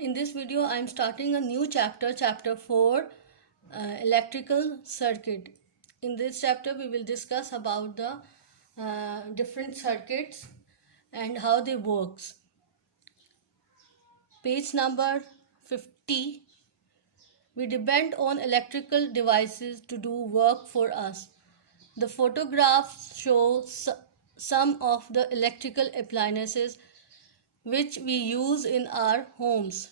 In this video, I am starting a new chapter, chapter 4, electrical circuit. In this chapter, we will discuss about the different circuits and how they works. Page number 50. We depend on electrical devices to do work for us. The photographs show some of the electrical appliances which we use in our homes.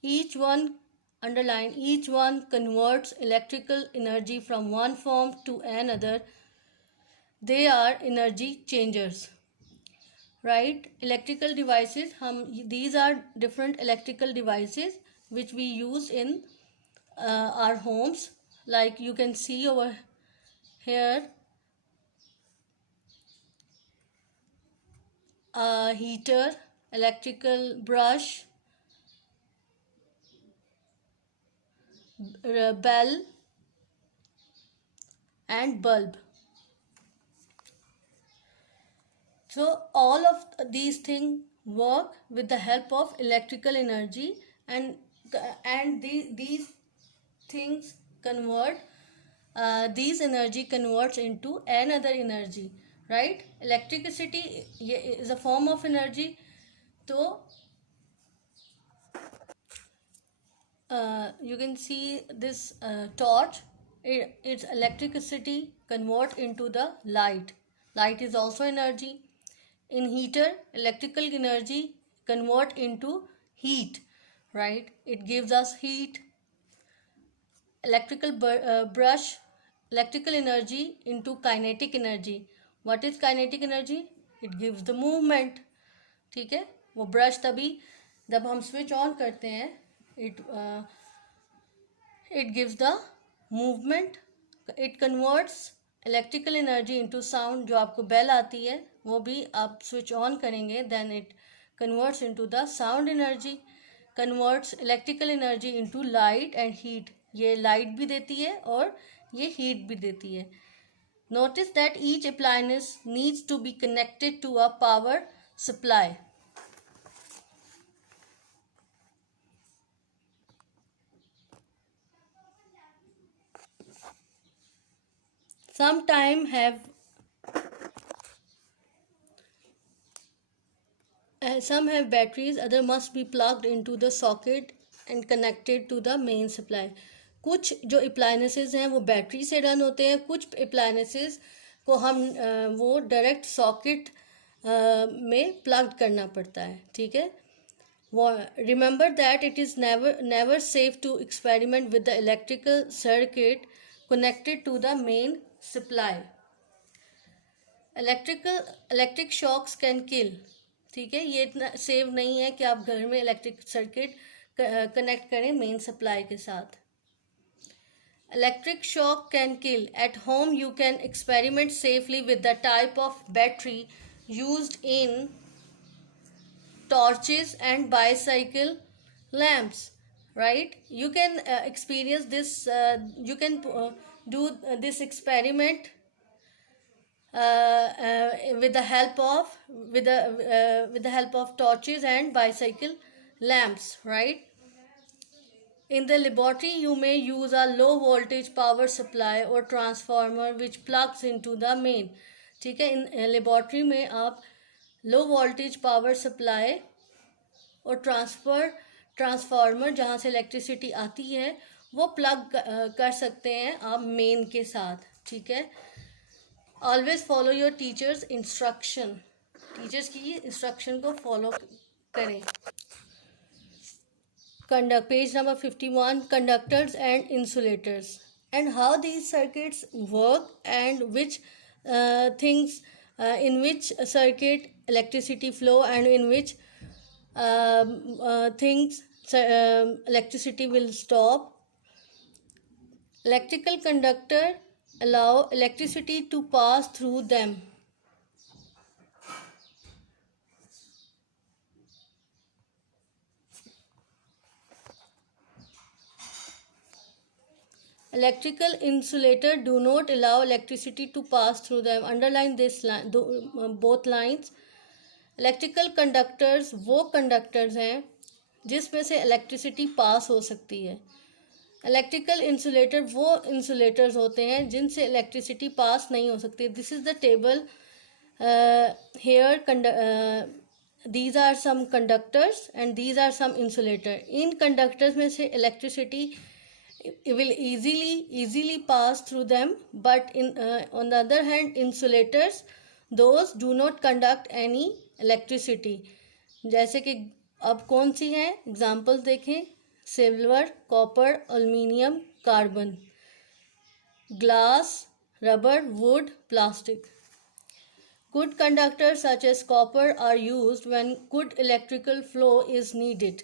Each one converts electrical energy from one form to another. They are energy changers, right? Electrical devices, these are different electrical devices which we use in our homes. Like you can see over here, a heater, electrical brush, bell and bulb. So all of these things work with the help of electrical energy, and these things convert these energy converts into another energy, right? Electricity is a form of energy. So you can see this torch, its electricity convert into the light. Light is also energy. In heater, electrical energy convert into heat, right? It gives us heat. Electrical brush, electrical energy into kinetic energy. What is kinetic energy? It gives the movement. ठीक है, वो brush तभी जब हम switch on करते हैं, it gives the movement. It converts electrical energy into sound. जो आपको बेल आती है वो भी आप स्विच ऑन करेंगे, then it converts into the sound energy. Converts electrical energy into light and heat. ये लाइट भी देती है और ये हीट भी देती है. Notice that each appliance needs to be connected to a power supply. Some have batteries, other must be plugged into the socket and connected to the main supply. कुछ जो appliances हैं वो बैटरी से run होते हैं, कुछ appliances को हम वो डायरेक्ट सॉकेट में प्लग करना पड़ता है. ठीक है. Remember that it is never safe to experiment with the electrical circuit connected to the main supply. Electric shocks can kill. ठीक है, ये इतना सेव नहीं है कि आप घर में इलेक्ट्रिक सर्किट कनेक्ट करें मेन सप्लाई के साथ. Electric shock can kill. At home you can experiment safely with the type of battery used in torches and bicycle lamps, right? You can experience this, you can do this experiment with the help of torches and bicycle lamps, right? In the laboratory you may use a low voltage power supply or transformer which plugs into the main. ठीक है, इन laboratory में आप low voltage power supply और transformer जहाँ से electricity आती है वो प्लग कर सकते हैं आप मेन के साथ. ठीक है. Always follow your teachers instruction. Teachers की इंस्ट्रक्शन को फॉलो करें. Page number 51, conductors and insulators, and how these circuits work and which things in which circuit electricity flow and in which things electricity will stop. Electrical conductor allow electricity to pass through them. Electrical insulator do not allow electricity to pass through them. Underline this line, both lines. Electrical conductors वो conductors हैं जिसमें से electricity pass हो सकती है। Electrical insulator वो insulators होते हैं जिनसे इलेक्ट्रिसिटी पास नहीं हो सकती। This is the table here. these are some conductors and these are some insulator. इन conductors में से electricity will easily pass through them, but on the other hand insulators, those do not conduct any electricity. जैसे कि अब कौन सी हैं examples देखें, silver, copper, aluminium, carbon, glass, rubber, would, plastic. Good conductors such as copper are used when good electrical flow is needed.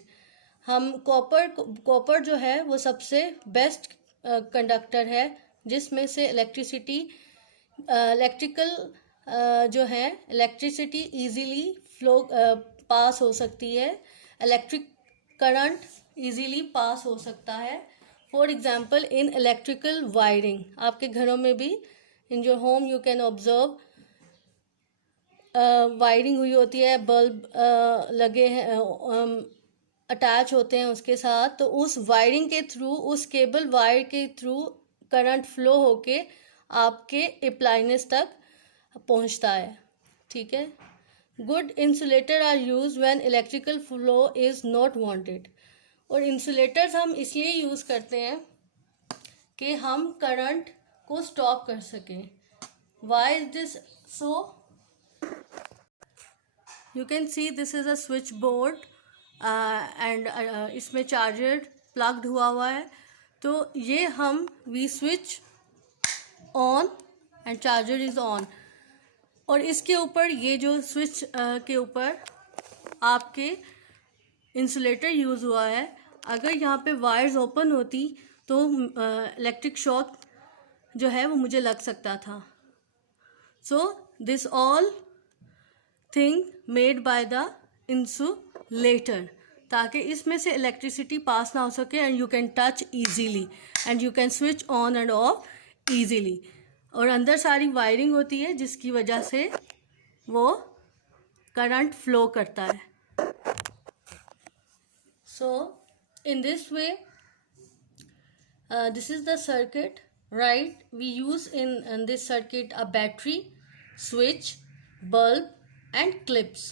हम copper जो है वो सबसे बेस्ट कंडक्टर है जिसमें से इलेक्ट्रिसिटी ईजीली फ्लो पास हो सकती है, इलेक्ट्रिक करंट ईजीली पास हो सकता है. For example in electrical wiring, आपके घरों में भी in your home you can observe wiring हुई होती है, बल्ब लगे हैं, अटैच होते हैं उसके साथ, तो उस वायरिंग के थ्रू, उस केबल वायर के थ्रू करंट फ्लो होके आपके अप्लायंस तक पहुंचता है. ठीक है. Good insulator are use when electrical flow is not wanted. और इंसुलेटर्स हम इसलिए यूज़ करते हैं कि हम करंट को स्टॉप कर सकें. Why is this so? You can see this is a switch board and इसमें चार्जर प्लग्ड हुआ है. तो ये हम we switch on and charger is on. और इसके ऊपर ये जो स्विच के ऊपर आपके इंसुलेटर यूज़ हुआ है, अगर यहाँ पे वायर्स ओपन होती तो इलेक्ट्रिक शॉक जो है वो मुझे लग सकता था. So this all thing made by the insulator, ताकि इसमें से इलेक्ट्रिसिटी पास ना हो सके and you can touch easily and you can switch on and of easily. और अंदर सारी वायरिंग होती है जिसकी वजह से वो करंट फ्लो करता है. So in this way this is the circuit, right? We use in this circuit a battery, switch, bulb and clips.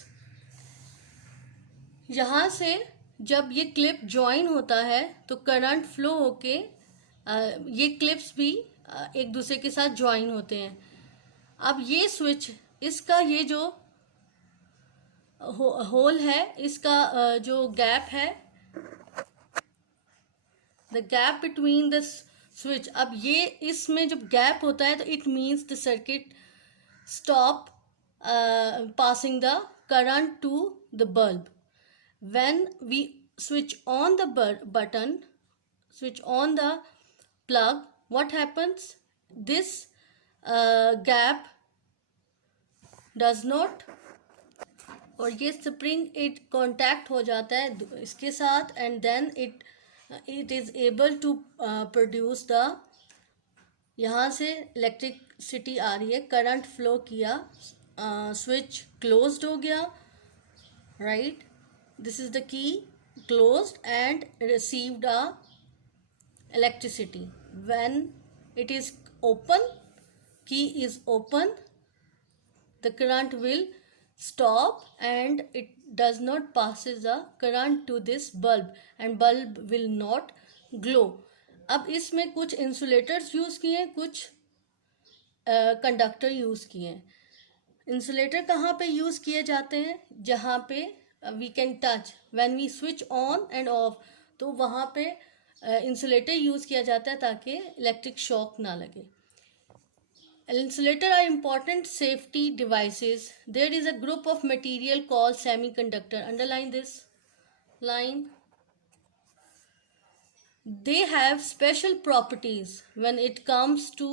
यहाँ से जब ये क्लिप ज्वाइन होता है तो करंट फ्लो होके ये क्लिप्स भी एक दूसरे के साथ ज्वाइन होते हैं. अब ये स्विच, इसका ये जो होल है, इसका जो गैप है, the gap between the switch, अब ये इसमें जब गैप होता है तो it means the circuit stop passing the current to the bulb. When we switch on the button, switch on the plug, what happens? This gap does not, और ये spring it contact हो जाता है इसके साथ and then it is able to produce the, यहाँ से electricity आ रही है, करंट फ्लो किया, स्विच क्लोज्ड हो गया, right? This is the key, closed and received a electricity. When it is open, key is open, the current will stop and it does not passes the current to this bulb and bulb will not glow. अब इसमें कुछ insulators use किए हैं, कुछ conductor use किए हैं. Insulator कहाँ पे यूज़ किए जाते हैं? जहाँ पे we can touch, when we switch on and off, तो वहाँ पे इंसुलेटर यूज़ किया जाता है ताकि इलेक्ट्रिक शॉक ना लगे. Insulator are important safety devices. There is a group of material called semiconductor. Underline this line. They have special properties when it comes to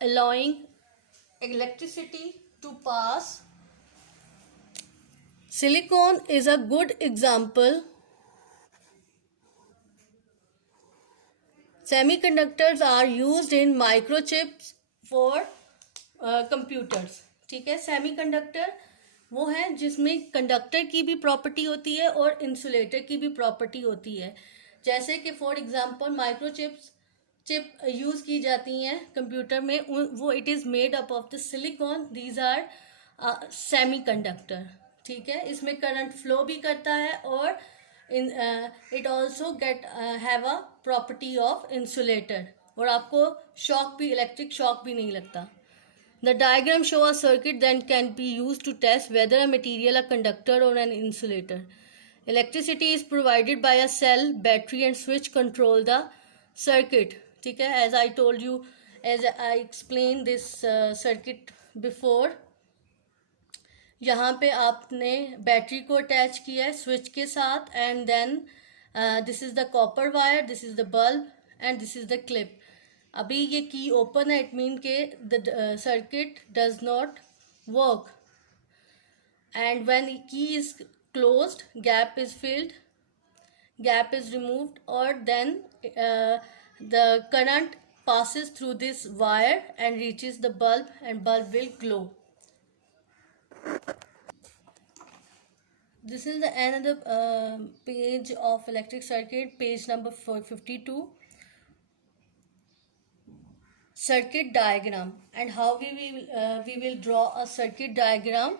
allowing electricity to pass. Silicon is a good example. Semiconductors are used in microchips for computers. ठीक है, semiconductor वो हैं जिसमें conductor की भी property होती है और इंसुलेटर की भी प्रॉपर्टी होती है। जैसे कि for example microchips chip use की जाती हैं कंप्यूटर में, वो it is made up of the silicon, these are semiconductor. ठीक है, इसमें करंट फ्लो भी करता है और it also get have a property of insulator, और आपको शॉक भी, इलेक्ट्रिक शॉक भी नहीं लगता। The diagram show a circuit that can be used to test whether a material a conductor or an insulator. Electricity is provided by a cell, battery and switch control the circuit. ठीक है, as I told you, as I explained this circuit before, यहाँ पे आपने battery को attach किया है switch के साथ, and then this is the copper wire, this is the bulb and this is the clip. अभी ये की ओपन है, इट मीन के the circuit does not work, and when key is closed gap is filled, gap is removed, or then the current passes through this wire and reaches the bulb and bulb will glow. This is the another page of electric circuit, page number 452. Circuit diagram, and how we will draw a circuit diagram.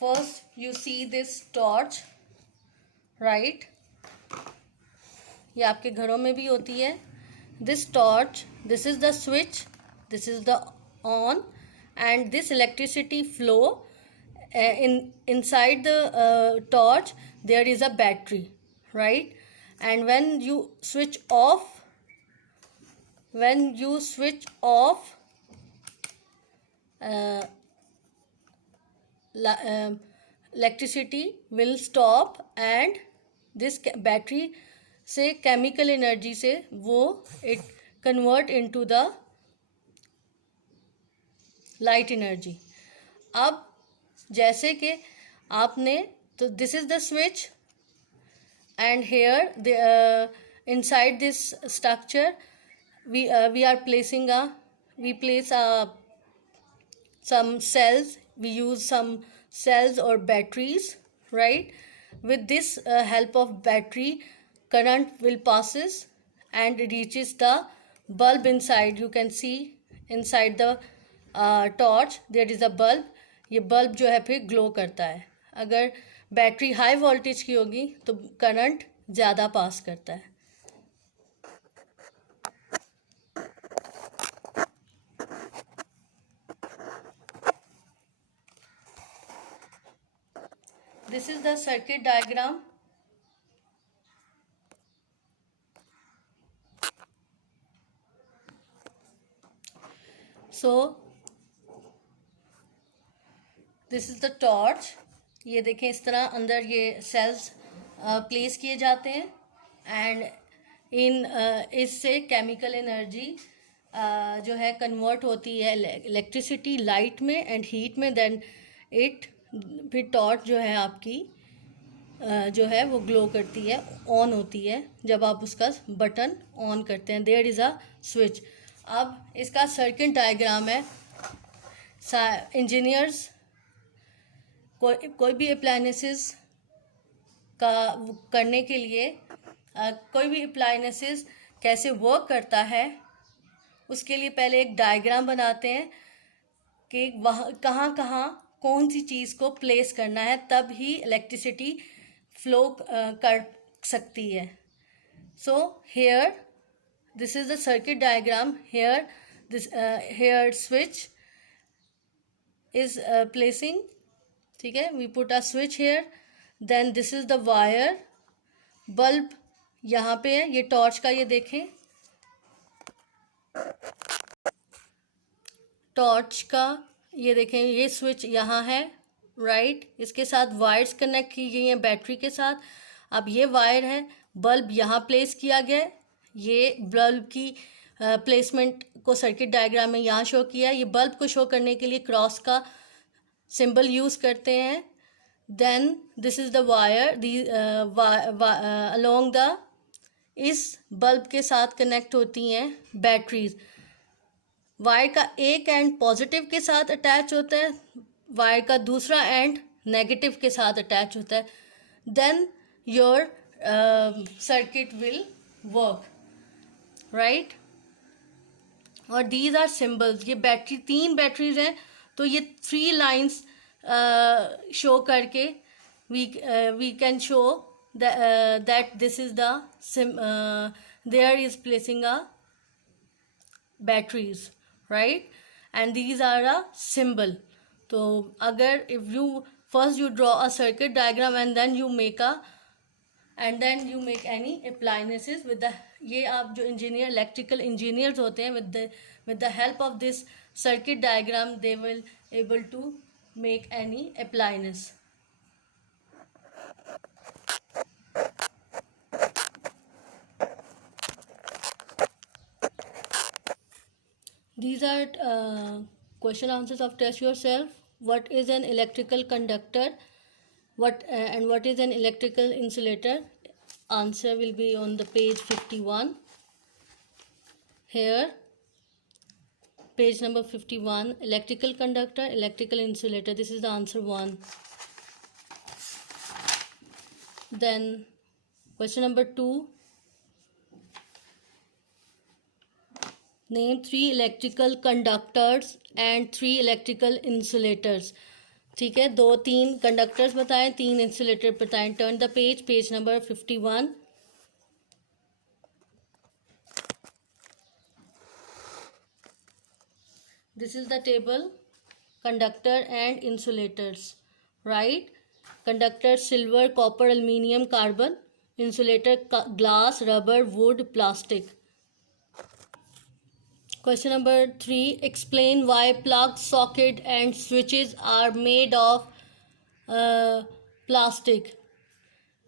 First you see this torch, right? ये आपके घरों में भी होती है. This torch, this is the switch, this is the on, and this electricity flow inside the torch there is a battery, right? And when you switch off electricity will stop, and this battery से chemical energy से वो it convert into the light energy. अब जैसे कि आपने, तो this is the switch, and here inside this structure we are placing we place some cells, we use some cells or batteries, right? With this help of battery, current will passes and reaches the bulb inside. You can see inside the torch there is a bulb. ये bulb जो है फिर glow करता है. अगर battery high voltage की होगी तो करंट ज़्यादा पास करता है. This is the circuit diagram. So this is the torch. ये देखें, इस तरह अंदर ये सेल्स प्लेस किए जाते हैं, एंड इससे केमिकल एनर्जी जो है कन्वर्ट होती है इलेक्ट्रिसिटी लाइट में एंड हीट में. देन इट फिर टॉर्च जो है आपकी जो है वो ग्लो करती है, ऑन होती है जब आप उसका बटन ऑन करते हैं. There is a switch. अब इसका सर्किट डायग्राम है. इंजीनियर्स कोई भी अप्लायंसेस का करने के लिए कोई भी अप्लायंसेस कैसे वर्क करता है उसके लिए पहले एक डायग्राम बनाते हैं कि वहाँ कहाँ कहाँ कौन सी चीज़ को प्लेस करना है, तब ही इलेक्ट्रिसिटी फ्लो कर सकती है. So here this is the circuit diagram. Here switch is placing, ठीक है. We put a switch here, then this is the wire. Bulb यहाँ पे है, ये टॉर्च का, ये देखें टॉर्च का, ये देखें ये स्विच यहाँ है, राइट. इसके साथ वायर्स कनेक्ट की गई हैं बैटरी के साथ. अब ये वायर है, बल्ब यहाँ प्लेस किया गया है. ये बल्ब की प्लेसमेंट को सर्किट डायग्राम में यहाँ शो किया है. ये बल्ब को शो करने के लिए क्रॉस का सिंबल यूज़ करते हैं. Then this is the wire, along the इस बल्ब के साथ कनेक्ट होती हैं बैटरीज. वायर का एक एंड पॉजिटिव के साथ अटैच होता है, वायर का दूसरा एंड नेगेटिव के साथ अटैच होता है, then your circuit will work, right. और दीज आर सिंबल्स, ये बैटरी, 3 बैटरीज हैं, तो ये 3 लाइन्स शो करके we can show that this is the there is placing a batteries, right, and these are a symbol. तो अगर if you first you draw a circuit diagram and then you make any appliances with the, ये आप जो engineer electrical engineers होते हैं, with the help of this circuit diagram they will able to make any appliance. These are question answers of test yourself. What is an electrical conductor? And what is an electrical insulator? Answer will be on the page 51. Here, page number 51. Electrical conductor, electrical insulator. This is the answer 1. Then question number 2. Name 3 electrical conductors and 3 electrical insulators. ठीक है, 2-3 conductors बताएं, 3 insulator बताएं. Turn the page, page number 51. This is the table, conductor and insulators, right? Conductor silver, copper, aluminium, carbon. Insulator glass, rubber, wood, plastic. Question number 3. Explain why plugs, socket and switches are made of plastic.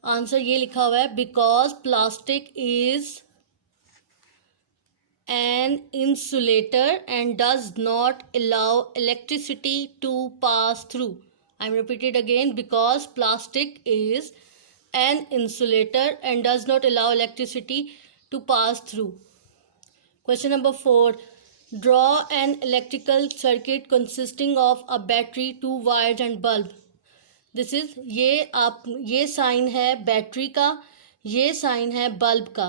Answer ये लिखा हुआ है, because plastic is an insulator and does not allow electricity to pass through. I'm repeating it again, because plastic is an insulator and does not allow electricity to pass through. Question number 4. Draw an electrical circuit consisting of a battery, 2 wires and bulb. This is, ये sign है battery का, ये sign है bulb का.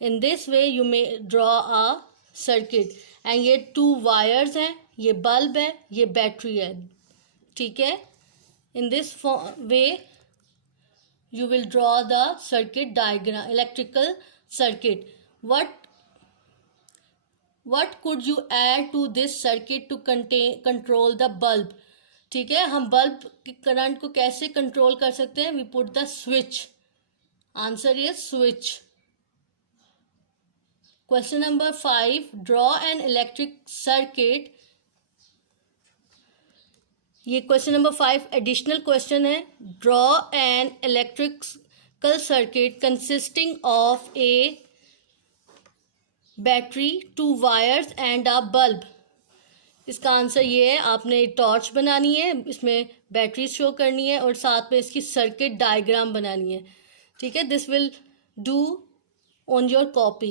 In this way you may draw a circuit. And ये 2 wires हैं, ये bulb है, ये बैटरी है. ठीक है. In this way you will draw the circuit diagram, electrical circuit. What could you add to this circuit to control the bulb? ठीक है, हम बल्ब के करंट को कैसे कंट्रोल कर सकते हैं? We put the switch. Answer is switch. Question number 5. Draw an electric circuit. ये क्वेश्चन नंबर 5 एडिशनल क्वेश्चन है. Draw an electrical circuit consisting of a battery, 2 wires and a bulb. इसका answer ये है, आपने torch बनानी है, इसमें battery show करनी है और साथ में इसकी सर्किट डायग्राम बनानी है. ठीक है, this will do on your copy.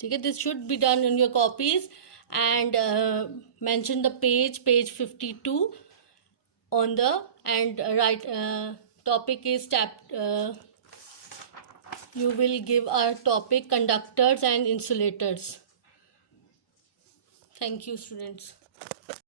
ठीक है, this should be done on your copies and mention the page 52 on the end right topic is you will give our topic conductors and insulators. Thank you, students.